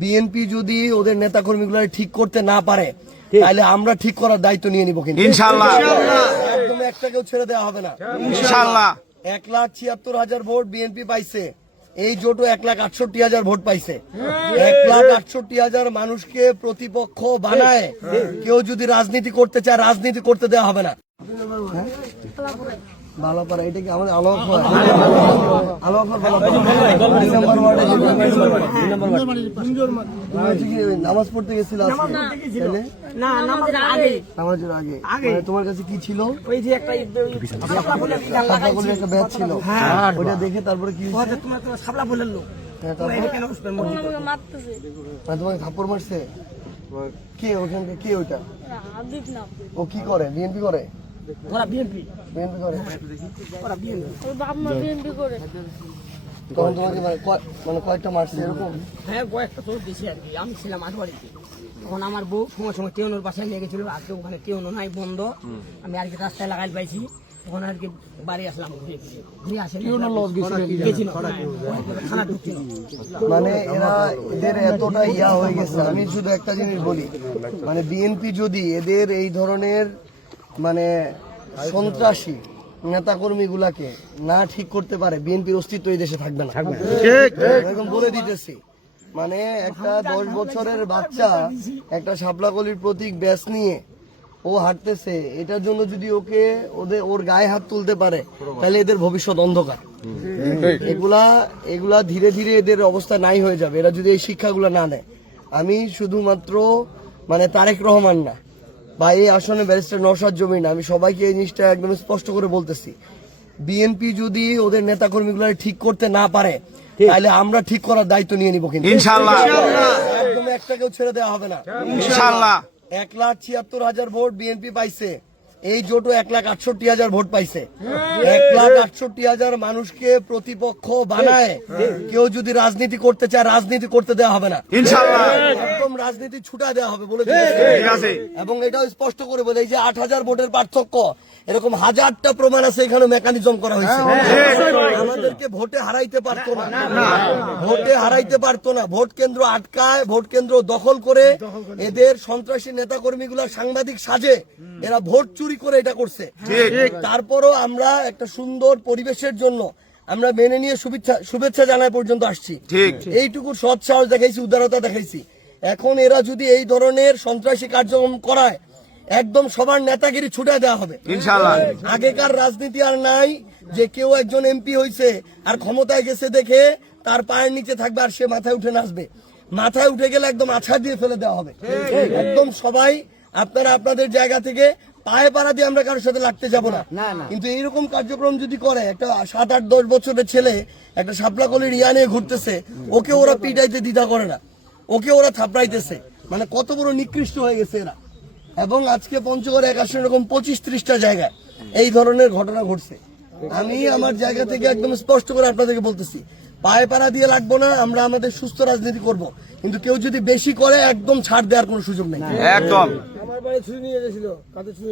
BNP যদি ওদের নেতাকর্মীগুলো ঠিক করতে না পারে তাহলে আমরা ঠিক করার দায়িত্ব নিয়ে নিব কিন্তু ইনশাআল্লাহ একদম একটা কেউ ছেড়ে দেওয়া হবে না ইনশাআল্লাহ 1,76,000 ভোট বিএনপি পাইছে, এই জোটও 1,68,000 ভোট পাইছে। 1,68,000 মানুষকে প্রতিপক্ষ বানায় কেউ যদি রাজনীতি করতে চায় রাজনীতি করতে দেওয়া হবে না। বালাপাড়া এটা কি আমাদের নামাজ পড়তে গেছিল নামাজের আগে তোমার কাছে কি ছিল? ওই যে একটা ব্যাগ ছিল, ওইটা দেখে তারপরে কি তোমাকে থাপ্পড় মারছে কে? ওখানে কে? ওইটা ও কি করে? বিএনপি করে? তখন তোমাকে মানে কয়েকটা মারছে এরকম? হ্যাঁ, কয়েকটা তো বেশি আর কি। আমি ছিলাম আটবাড়িতে, তখন আমার বউ সময় সময় কেউনোর বাসায় নিয়ে গেছিল। আজকে ওখানে কেউনো নাই, বন্ধ। আমি আর কি রাস্তায় লাগাই পাইছি, তখন আর কি বাড়ি আসলাম ঘুরে আসে। মানে এদের এতটা ইয়া হয়ে গেছে। আমি শুধু একটা জিনিস বলি, মানে বিএনপি যদি এদের এই ধরনের মানে সন্ত্রাসী নেতাকর্মী গুলাকে না ঠিক করতে পারে বিএনপির অস্তিত্ব এই দেশে থাকবে না। এরকম বলে দিতেছি। মানে একটা 10 বছরের বাচ্চা একটা শাপলাকলির প্রতীক ব্যাস নিয়ে ও হাঁটতেছে, এটার জন্য যদি ওর গায়ে হাত তুলতে পারে তাহলে এদের ভবিষ্যৎ অন্ধকার। এগুলা ধীরে ধীরে এদের অবস্থা নাই হয়ে যাবে এরা যদি এই শিক্ষাগুলো না নেয়। আমি শুধুমাত্র মানে তারেক রহমান না বা এই আসনে ব্যারিস্টার নওশাদ জমির না, আমি সবাইকে এই জিনিসটা একদম স্পষ্ট করে বলতেছি, বিএনপি যদি ওদের নেতাকর্মীগুলো ঠিক করতে না পারে তাহলে আমরা ঠিক করার দায়িত্ব নিয়ে নিব কিন্তু ইনশাআল্লাহ একদম একটা কেউ ছেড়ে দেওয়া হবে না ইনশাআল্লাহ 1,76,000 ভোট বিএনপি পাইছে, এই জোটও 1,68,000 ভোট পাইছে। 1,68,000 মানুষকে প্রতিপক্ষ বানায় কেউ যদি রাজনীতি করতে চায় রাজনীতি করতে দেওয়া হবে না ইনশাআল্লাহ একদম রাজনীতি ছুটা দেওয়া হবে বলে দিয়েছে। এবং এটাও স্পষ্ট করে বলে এই যে 8,000 ভোটের পার্থক্য, এরকম হাজারটা প্রমাণ আছে, এখানে মেকানিজম করা হয়েছে। আমাদেরকে ভোটে হারাইতে পারতো না, ভোট কেন্দ্র আটকায়, ভোট কেন্দ্র দখল করে এদের সন্ত্রাসী নেতাকর্মীগুলা সাংবাদিক সাজে এরা ভোট চুরি করে এটা করছে। তারপরও আমরা একটা সুন্দর পরিবেশের জন্য আমরা মেনে নিয়ে শুভেচ্ছা জানায় পর্যন্ত আসছি। এইটুকু সৎ সাহস দেখাইছি, উদারতা দেখাইছি। এখন এরা যদি এই ধরনের সন্ত্রাসী কার্যক্রম করায় একদম সবার নেতাগিরি ছুটায় দেওয়া হবে ইনশাআল্লাহ। আগেকার রাজনীতি আর নাই যে কেউ একজন এমপি হয়েছে আর ক্ষমতায় গেছে দেখে তার পায়ের নিচে থাকবে আর সে মাথায় উঠে নাচবে। মাথায় উঠে গেলে একদম আছাড় দিয়ে ফেলে দেওয়া হবে। একদম সবাই আপনারা আপনাদের জায়গা থেকে পায়ে পাড়া দিয়ে আমরা কারোর সাথে লাগতে যাব না। কিন্তু এইরকম কার্যক্রম যদি করে, একটা 7, 8, 10 বছরের ছেলে একটা শাপলাকলির ইয়া নিয়ে ঘুরতেছে, ওকে ওরা পিটাইতে দ্বিধা করে না, ওকে ওরা থাপড়াইতেছে। মানে কত বড় নিকৃষ্ট হয়ে গেছে এরা। এবং আজকে পঞ্চগড়ে 1 এরকম 25-30টা জায়গায় এই ধরনের ঘটনা ঘটছে। আমি আমার জায়গা থেকে একদম স্পষ্ট করে আপনাদেরকে বলতেছি, পায়ে পাড়া দিয়ে লাগবো না, আমরা আমাদের সুস্থ রাজনীতি করব। কিন্তু কেউ যদি বেশি করে একদম ছাড় দেওয়ার কোনো সুযোগ নেই। একদম। আমার বাড়ি ছুরি নিয়ে গেছিল, কাঁধে ছুরি